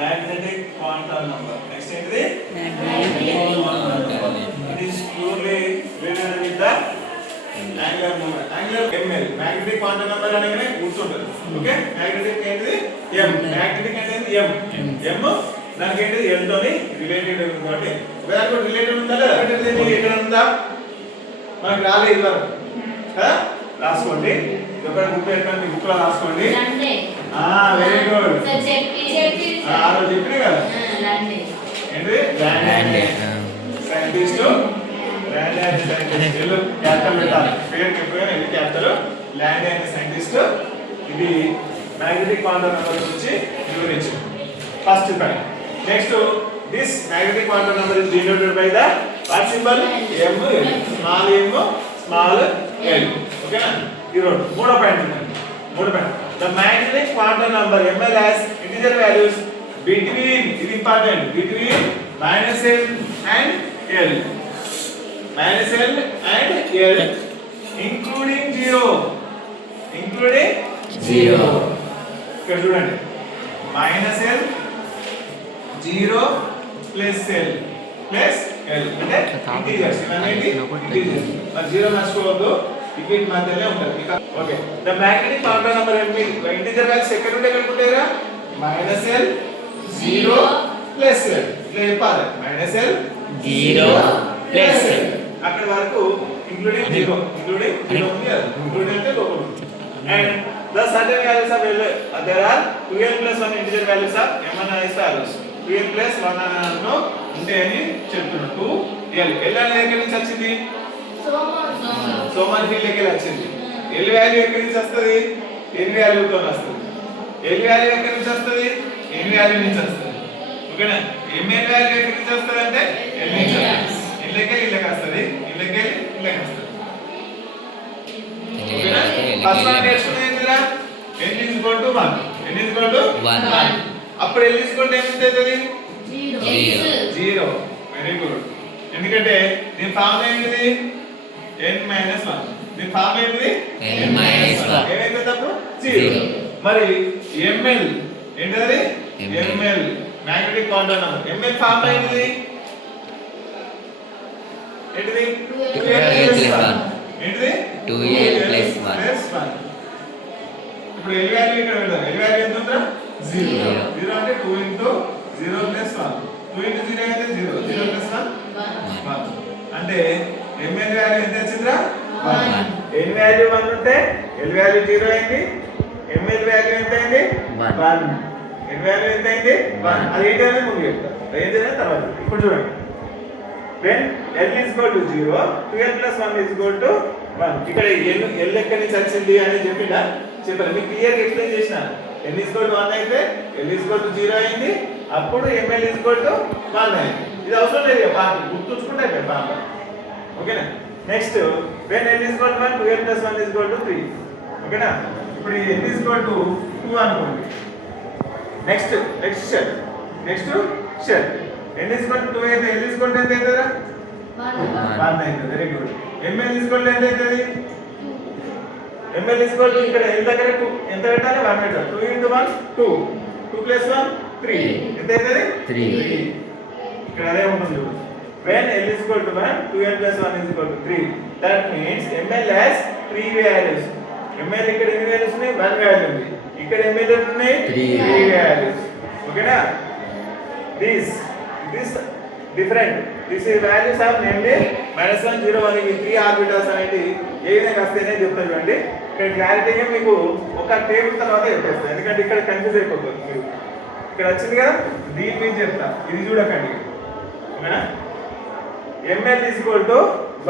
magnetic quantum number. Next ఏంటిది magnetic quantum number. It is purely related with the angular moment. Angular ml magnetic quantum number అనగానే గుర్తుంటుంది. Okay magnetic ఏంటిది m magnetic అంటే m దానికి ఏంటిది l తోని related కాబట్టి ఒకదానికి కూడా రిలేటెడ్ ఉందా లేదా ఎక్కడ ఉందా మనకు రాలేదు ఇవ్వరు కదా రాసుకోండి ఒక బుక్ పెట్టుకోండి బుక్ లో రాసుకోండి వెరీ గుడ్ ఆ రోజు చెప్పిన కదా ఏంటి సైంటిస్ట్ క్యాపిటల్ పెట్టాలి పేరు చెప్పగానే ఇది క్యాపిటల్ ల్యాండ్ అయిన సైంటిస్ట్ ఇది మ్యాగ్నెటిక్ క్వాంటం నెంబర్ గురించి వివరించారు first point next this magnetic quantum number is denoted by the what symbol m small m small l ఓకేనా ఈ రెండు మూడో point the magnetic quantum number ml has integer values between ఇది important between -l and l -l and l including 0 ఇక్కడ చూడండి -l 0 plus l plus l అంటే integers ఇవన్నీ integers మరి 0 మర్చిపోవద్దు ఇవి మధ్యలో ఉంటాయి okay the magnetic quantum number integer values ఎక్కడ ఉంటే ఎక్కడ ఉంటాయిరా -l 0 plus l ఇట్లా చెప్పాలి -l 0 plus l అక్కడ వరకు ఇంక్లూడింగ్ 0 ఉంది కదా ఇంక్లూడింగ్ అంటే లోపల and the certain values of l there are 2l plus 1 integer values of m and n values 2l plus 1 అన్నను ఉంటే అని చెప్తున్నాను 2l l అనేది ఎక్కడి నుంచి వచ్చింది సోమన్ ఫీల్డ్ ఎక్కడి వచ్చింది l వాల్యూ ఎక్కడి నుంచి వస్తది n వాల్యూ తో వస్తది l వాల్యూ ఎక్కడి నుంచి వస్తది n వాల్యూ నుంచి వస్తది ఓకేనా mn వాల్యూ ఎక్కడి నుంచి వస్తది అంటే l నుంచి వస్తది l లకే ఇల్లకి వస్తది ఇల్లకే ఇల్లకి వస్తది ఓకేనా ఫస్ట్ వన్ నేర్చుకునేది ఏంటిరా n is equal to 1 అప్పుడు l is equal to ఎంత అవుతది 0 వెరీ గుడ్ ఎందుకంటే దీని ఫార్ములా ఏంటిది n - 1 దీని ఫార్ములా ఏంటిది n - 1 ఏమైంది అప్పుడు 0 మరి ml ఏంటది ml magnetic quantum number ml formula ఏంటిది 2l + 1 ఏంటిది 2l + 1 ఇప్పుడు l వాల్యూ ఇక్కడ పెడదాం l వాల్యూ ఎంత ఉందా 0 0 అంటే 2 * 0 + 1 2 * 0 అయితే 0 0 + 1 అంటే mn వాల్యూ ఎంత వచ్చిందిరా 1 n వాల్యూ 1 ఉంటే l వాల్యూ 0 అయింది ml వాల్యూ ఎంత అయింది 1 n వాల్యూ ఎంత అయింది 1 అది ఏంటనే ముందు చెప్తా ఏంటనే తర్వాత ఇప్పుడు చూడండి when l is equal to 0 2l + 1 is equal to 1 ఇక్కడ l ఎక్కడి నుంచి వచ్చింది అని చెప్పినా చెప్పాలి మీకు క్లియర్ గా ఎక్స్ప్లెయిన్ చేసిన n is equal to 1 అయితే l is equal to 0 అయింది అప్పుడు ml is equal to 1 అయింది ఇది అవసరం లేదు పార్ట్ గుర్తుంచుకుంటే అయిపోయి పార్ట్ ఓకేనా next when l is equal to 1 2l + 1 is equal to 3 ఓకేనా ఇప్పుడు n is equal to 2 అనుకోండి next shell n is equal to 2 అయితే l is equal to ఎంత అవుతుందా 1 అవుతుంది very good ml is equal to ఎంత అవుతుంది ml is equal to ఇక్కడ l దగ్గర 2 ఎంత పెట్టాలి 1 పెట్టాలి 2 * 1 2 2 + 1 3 ఎంత అవుతుంది 3 ఇక్కడ అదే ఉంటుంది when l is equal to 1 2l + 1 is equal to 3 that means ml has 3 values ml ఇక్కడ ఎన్ని వాల్యూస్ ఉన్నాయి 1 వాల్యూ ఉంది ఇక్కడ ml ఉన్నాయి 3 వాల్యూస్ ఓకేనా this different this is values of namely -1 0 1 ఈ 3 ఆర్బిటల్స్ అనేది ఏ విధంగా వస్తేనే చెప్తాను చూడండి ఇక్కడ క్లారిటీగా మీకు ఒక టేబుల్ తర్వాత చెప్పేస్తాను ఎందుకంటే ఇక్కడ కన్ఫ్యూజ్ అయిపోతుంది మీరు ఇక్కడ వచ్చింది కదా దీని మీద చెప్తా ఇది చూడకండి ఓకేనా ml is equal to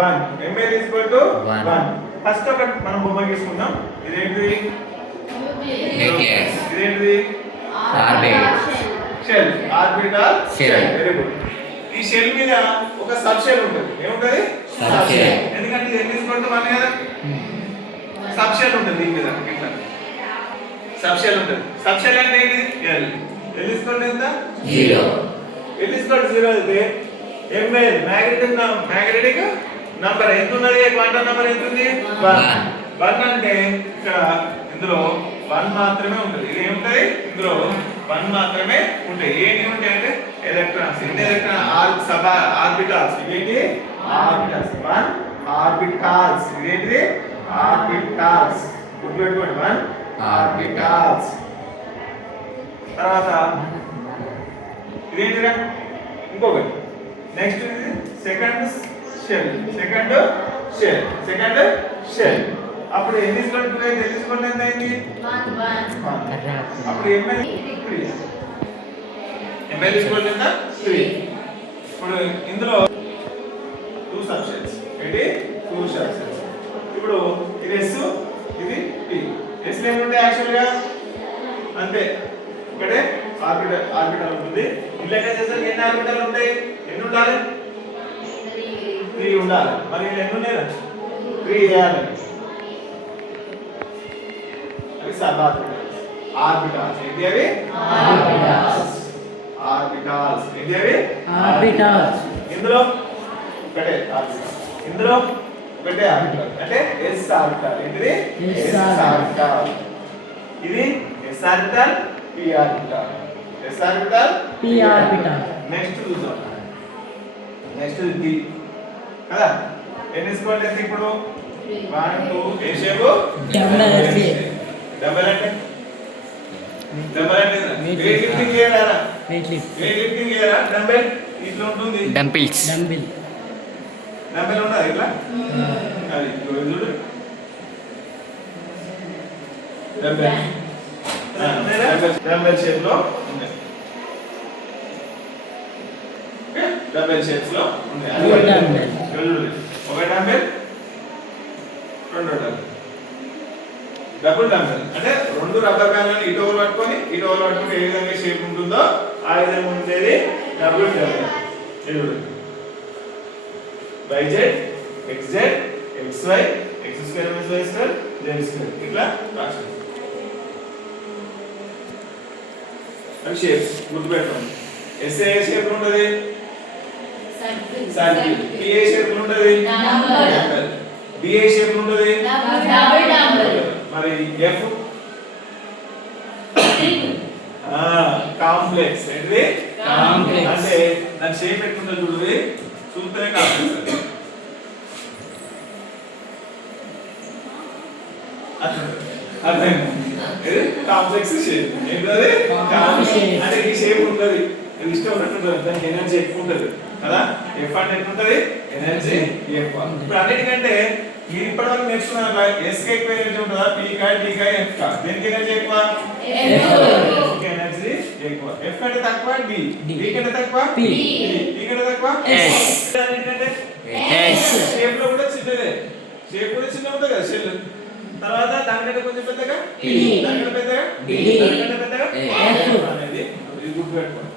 1 first ఒక మనం బొమ్మ గీసుకుందాం ఇదేంటిది ఇదేంటిది shell orbital shell very good ఈ షెల్ మీద ఒక సబ్ షెల్ ఉంటుంది ఏముంటది సబ్ షెల్ ఎందుకంటే ఇది n is equal to 1 కదా సబ్ షెల్ ఉంటుంది దీని మీద ఇట్లా సబ్ షెల్ ఉంటుంది సబ్ షెల్ అంటే ఏంటి l l is equal to ఎంత 0 l is equal to 0 అయితే ml మ్యాగ్నెటిక్ నంబర్ ఎంత ఉన్నది క్వాంటం నంబర్ ఎంత ఉంది 1 అంటే ఇక్కడ ఇందులో 1 మాత్రమే ఉంటుంది ఇది ఏముంటది ఇందులో 1 మాత్రమే ఉంటాయి. ఏంటి ఉంటాయి అంటే ఎలక్ట్రాన్స్. ఎన్ని ఎలక్ట్రాన్ సబ్ ఆర్బిటాల్స్. ఇవేంటి ఆర్బిటాల్స్. 1 ఆర్బిటాల్స్. ఇదేంటిది ఆర్బిటాల్స్. గుర్తుపెట్టుకోండి 1 ఆర్బిటాల్స్. తర్వాత ఇదేంటిరా ఇంకొకటి నెక్స్ట్ ఇది సెకండ్ షెల్. అప్పుడు n = 2 అయితే n = ఎంత అయింది 1. అప్పుడు ml 3. ml = ఎంత 3. ఇప్పుడు ఇందులో 2 సబ్స్టెన్స్. ఏంటి 2 సబ్స్టెన్స్. ఇప్పుడు ఇది S ఇది P. S లో ఉంటే యాక్చువల్ గా అంతే ఒకటే ఆర్బిటల్ ఉంటుంది. ఇలాగ చేస్తే ఎన్ని ఆర్బిటల్ ఉంటాయి? ఎన్ని ఉండాలి 3 ఉండాలి. మరి ఎన్ని ఉన్నాయి 3 వేయాలి. అవి సబ్ ఆర్బిటాల్స్. ఏంటి అవి ఆర్బిటాల్స్. ఏంటి అవి ఆర్బిటాల్స్. ఇందులో ఒకటే ఆర్బిటాల్. ఇందులో ఒకటే ఆర్బిటాల్ అంటే s ఆర్బిటాల్. ఏంటిది s ఆర్బిటాల్. ఇది s orbital p orbital. s orbital p orbital. Next చూద్దాం. నెక్స్ట్ d కదా. n = ఎంత ఇప్పుడు 1 2 ఏ షేప్ డబుల్ అంటే వెయిట్ లిఫ్టింగ్ చేయాలా? వెయిట్ లిఫ్టింగ్ చేయాలా? డంబెల్ ఇట్లా ఉంటుంది. డంబెల్స్ డంబెల్ ఉండదా ఇట్లా? అది చూడు డంబెల్ షేప్ లో ఉంది. డంబెల్ షేప్స్ లో ఉంది. ఒక డంబెల్ రెండు డంబెల్. డబుల్ డంబెల్ అంటే రెండు రబ్బర్ బ్యాండ్లను ఇటు ఓవర్ పట్టుకొని ఏ విధంగా షేప్ ఉంటుందో ఆ విధంగా ఉండేది డబుల్ డంబెల్. చూడు YZ XZ XY X² - Y² Z² ఇట్లా రాసుకోండి. అవి షేప్స్ గుర్తుపెట్టుకోండి. S ఏ షేప్ లో ఉంటది సర్కిల్. P ఏ షేప్ లో ఉంటది డంబెల్. B ఏ షేప్ లో ఉంటది డబుల్ డంబెల్. మరి F కాంప్లెక్స్. ఏంటిది కాంప్లెక్స్ అంటే దాని షేప్ ఎట్లుందో చూడండి. చూస్తేనే కాంప్లెక్స్ అది కాంప్లెక్స్ షేప్. ఏంటది అంటే ఈ షేప్ ఉంటది. ఇది ఇష్టం ఉన్నట్టుంటది. దానికి ఎనర్జీ ఎక్కువ ఉంటది కదా. F అంటే ఎట్లుంటది ఎనర్జీ ఎక్కువ. ఇప్పుడు అన్నిటికంటే మీరు ఇప్పటివరకు నేర్చుకున్నారు S కి ఎక్కువ ఎనర్జీ ఉంటుందా P కా D కా F కా? దేనికి ఎనర్జీ ఎక్కువ? F కి ఎనర్జీ ఎక్కువ. F కంటే తక్కువ D కంటే తక్కువ P కంటే తక్కువ S. అన్నిటికంటే S షేప్ లో కూడా చిన్నదే. షేప్ కూడా చిన్న ఉంటుంది కదా షెల్. తర్వాత దానికంటే కొంచెం పెద్దగా దానికంటే పెద్దగా దానికంటే పెద్దగా F అనేది. ఇది గుర్తుపెట్టుకోండి.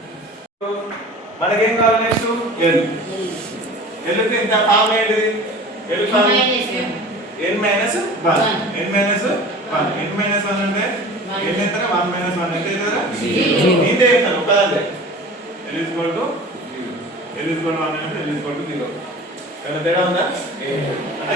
మనకేం కావాలి నెక్స్ట్ L కి ఎంత ఫామ్ ఏంటిది? L ఫామ్ n - 1 n - 1 అంటే n ఎంత 1 - 1 అంటే కదా 0. ఇదే చెప్తాను ఒకదాదే. L = 0 L = 1 అంటే L = 0. ఏమైనా తేడా ఉందా? అంటే